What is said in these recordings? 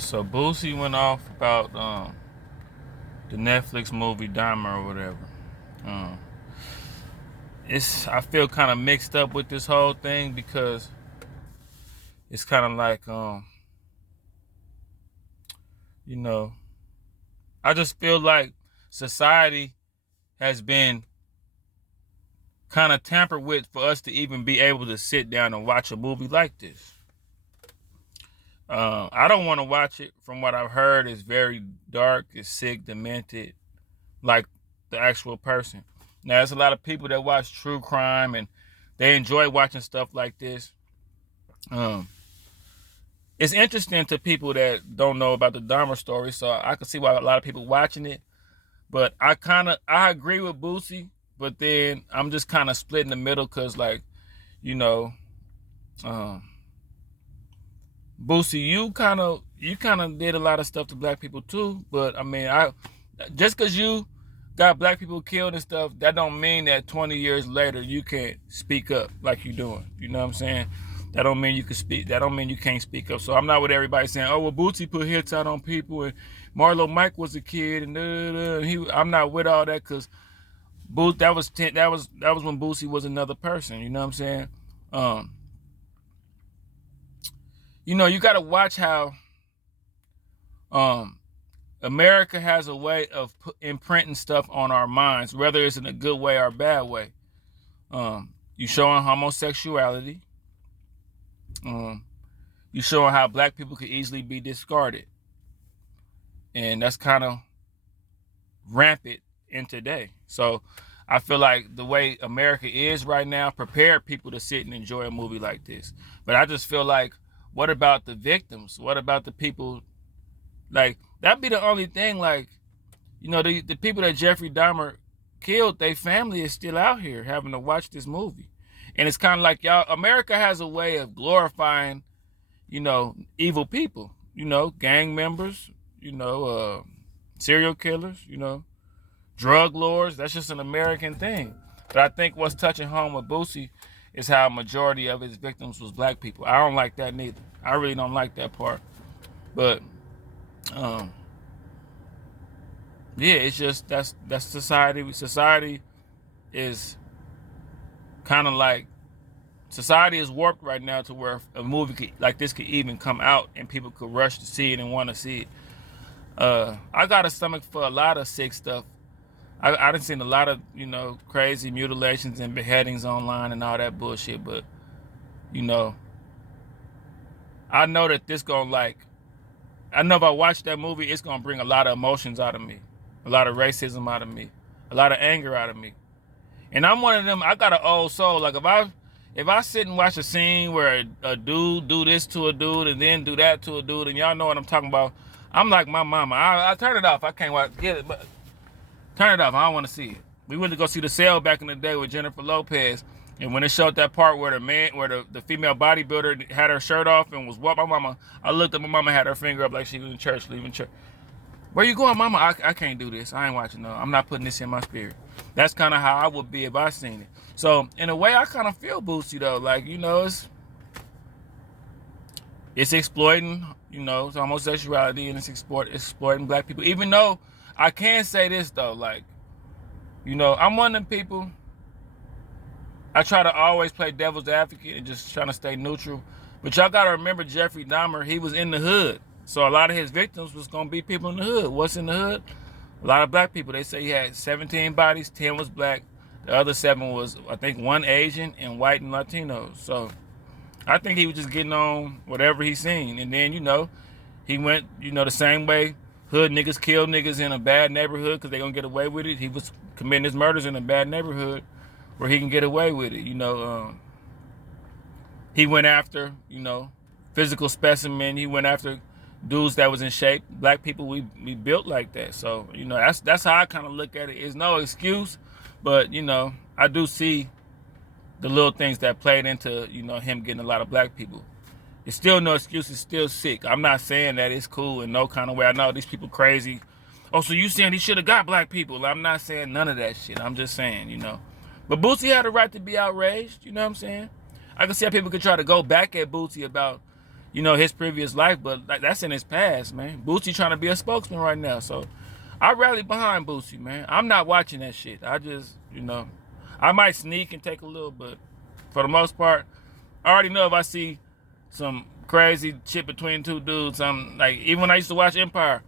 So Boosie went off about the Netflix movie Dahmer or whatever. Um, I feel kind of mixed up with this whole thing because it's kind of like you know, I just feel like society has been kind of tampered with for us to even be able to sit down and watch a movie like this. I don't want to watch it. From what I've heard, it's very dark, it's sick, demented, like the actual person. Now, there's a lot of people that watch true crime and they enjoy watching stuff like this. It's interesting to people that don't know about the Dahmer story, so I can see why a lot of people watching it. But I agree with Boosie, but then I'm just kind of split in the middle because, like, you know, um, Boosie, you kind of did a lot of stuff to black people too. But I mean, just because you got black people killed and stuff, that don't mean that 20 years later you can't speak up like you doing. You know what I'm saying? That don't mean you can speak. That don't mean you can't speak up. So I'm not with everybody saying, "Oh, well, Boosie put hits out on people and Marlo Mike was a kid and I'm not with all that because that was when Boosie was another person. You know what I'm saying? Um, you got to watch how America has a way of imprinting stuff on our minds, whether it's in a good way or a bad way. You showing homosexuality. You showing how black people could easily be discarded. And that's kind of rampant in today. So I feel like the way America is right now prepared people to sit and enjoy a movie like this. But I just feel like, what about the victims? What about the people? Like, that'd be the only thing. Like, the people that Jeffrey Dahmer killed, their family is still out here having to watch this movie. And it's kind of like, America has a way of glorifying, evil people, gang members, serial killers, drug lords. That's just an American thing. But I think what's touching home with Boosie is how a majority of his victims was black people. I don't like that neither. I really don't like that part. But yeah, it's just that's society. Society is kind of like, society is warped right now to where a movie like this could even come out and people could rush to see it and want to see it. I got a stomach for a lot of sick stuff. I done seen a lot of, crazy mutilations and beheadings online and all that bullshit, but, I know that I know if I watch that movie, it's gonna bring a lot of emotions out of me, a lot of racism out of me, a lot of anger out of me. And I'm one of them, I got an old soul. Like, if I sit and watch a scene where a dude do this to a dude and then do that to a dude, and y'all know what I'm talking about, I'm like my mama. I turn it off. I can't watch it, but turn it off. I don't want to see it. We went to go see The Cell back in the day with Jennifer Lopez, and when it showed that part where the female bodybuilder had her shirt off and was walking, my mama, I looked at my mama, had her finger up like she was in church, leaving church. Where you going, mama? I can't do this. I ain't watching no. I'm not putting this in my spirit. That's kind of how I would be if I seen it. So in a way, I kind of feel Boosie though. Like, it's exploiting, homosexuality, and it's exploiting black people. Even though I can say this though, like, I'm one of them people. I try to always play devil's advocate and just trying to stay neutral. But y'all gotta remember, Jeffrey Dahmer, he was in the hood. So a lot of his victims was gonna be people in the hood. What's in the hood? A lot of black people. They say he had 17 bodies, 10 was black. The other 7 was, I think, 1 Asian and white and Latinos. So I think he was just getting on whatever he seen. And then, he went, the same way hood niggas kill niggas in a bad neighborhood because they gonna get away with it. He was committing his murders in a bad neighborhood where he can get away with it. He went after, physical specimen. He went after dudes that was in shape. Black people, we built like that. So, that's how I kind of look at it. It's no excuse, but, I do see the little things that played into, him getting a lot of black people. It's still no excuse. It's still sick. I'm not saying that it's cool in no kind of way. I know these people crazy. Oh, so you saying he should have got black people? I'm not saying none of that shit. I'm just saying, But Boosie had a right to be outraged. You know what I'm saying? I can see how people could try to go back at Boosie about, you know, his previous life, but like, that's in his past, man. Boosie trying to be a spokesman right now, so I rally behind Boosie, man. I'm not watching that shit. I just, you know, I might sneak and take a little, but for the most part, I already know if I see some crazy shit between two dudes, I'm like, even when I used to watch Empire,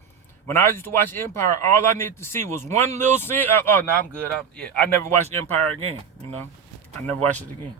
when I used to watch Empire, all I needed to see was one little scene. Oh, no, I'm good. I never watched Empire again, you know. I never watched it again.